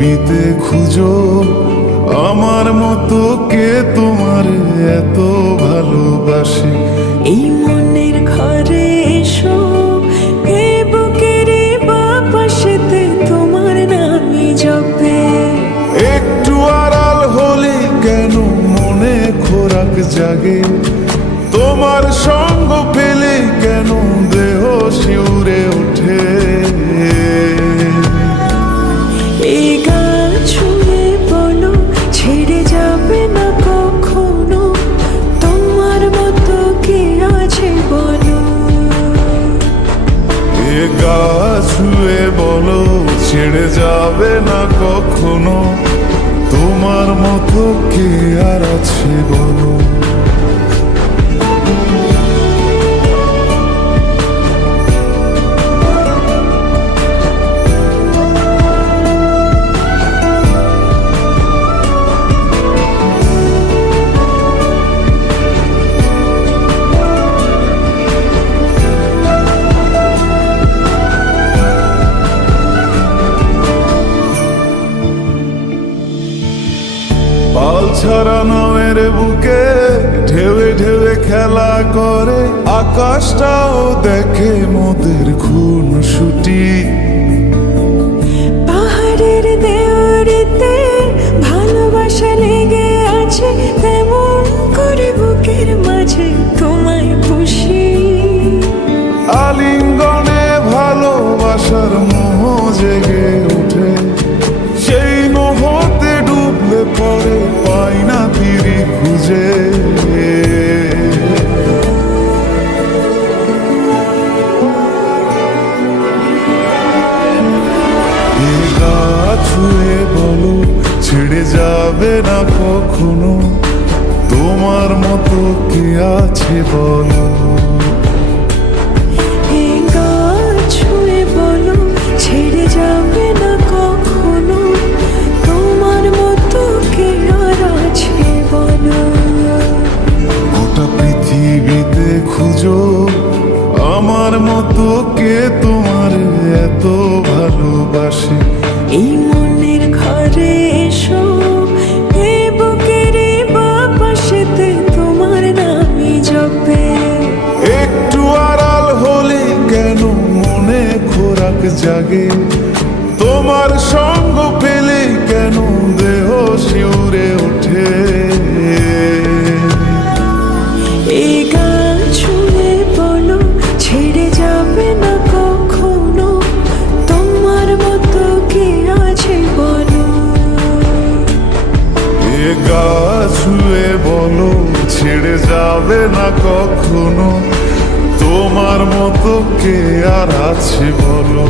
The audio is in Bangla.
পৃথিবীতে খুঁজো আমার মতো কে তোমার এত ভালোবাসে। এই মনের ঘরে এসো, এই বুকের বাপাশেতে তোমার নামই জপে। একটু আড়াল হলে কেন মনে খোরাক জাগে, তোমার সঙ্গ পেলে কেন দেহ শিউরে ওঠে। এই গান ছুঁয়ে বলো ছেড়ে যাবে না কখনো, তোমার মতো কে আছে বলো। এ গা ছুঁয়ে বলো ছেড়ে যাবে না কখনো, তোমার মতো কে আর আছে বলো। পাল ছাড়া নামের বুকে ঢেউে ঢেউে খেলা করে, আকাশটাও দেখে মোদের খুন ছুটি। পাহাড়ের দেওয়ারিতে ভালোবাসা লেগে আছে, তেমন করে বুকের মাঝে তোমায় পুষি। আলিঙ্গনে ভালোবাসার মোহ জেগে ওঠে, সেই মোহতে ডুবলে পরে পাই না তীরে খুঁজে। এ গা ছুঁয়ে বলো ছেড়ে যাবে না কখনো, তোমার মতো কে আছে বলো। এই গান ছুঁয়ে বলো ছেড়ে যাবে না কখনো, তোমার মতো কে আর আছে বলো। গোটা পৃথিবীতে খুঁজো আমার মতো কে তোমার এত ভালোবাসে। এই মনের ঘরে এসো, এই বুকের বাপাশেতে তোমার নামই জপে। একটু আড়াল হলে কেন মনে খোরাক জাগে, তোমার সঙ্গ পেলে কেন দেহ শিউরে ওঠে। এই গান ছুঁয়ে বলো ছেড়ে যাবে না কখনো, তোমার মতো কে আছে বলো। এ গা ছুঁয়ে বলো ছেড়ে যাবে না কখনো, তোমার মতো কে আর আছে বলো।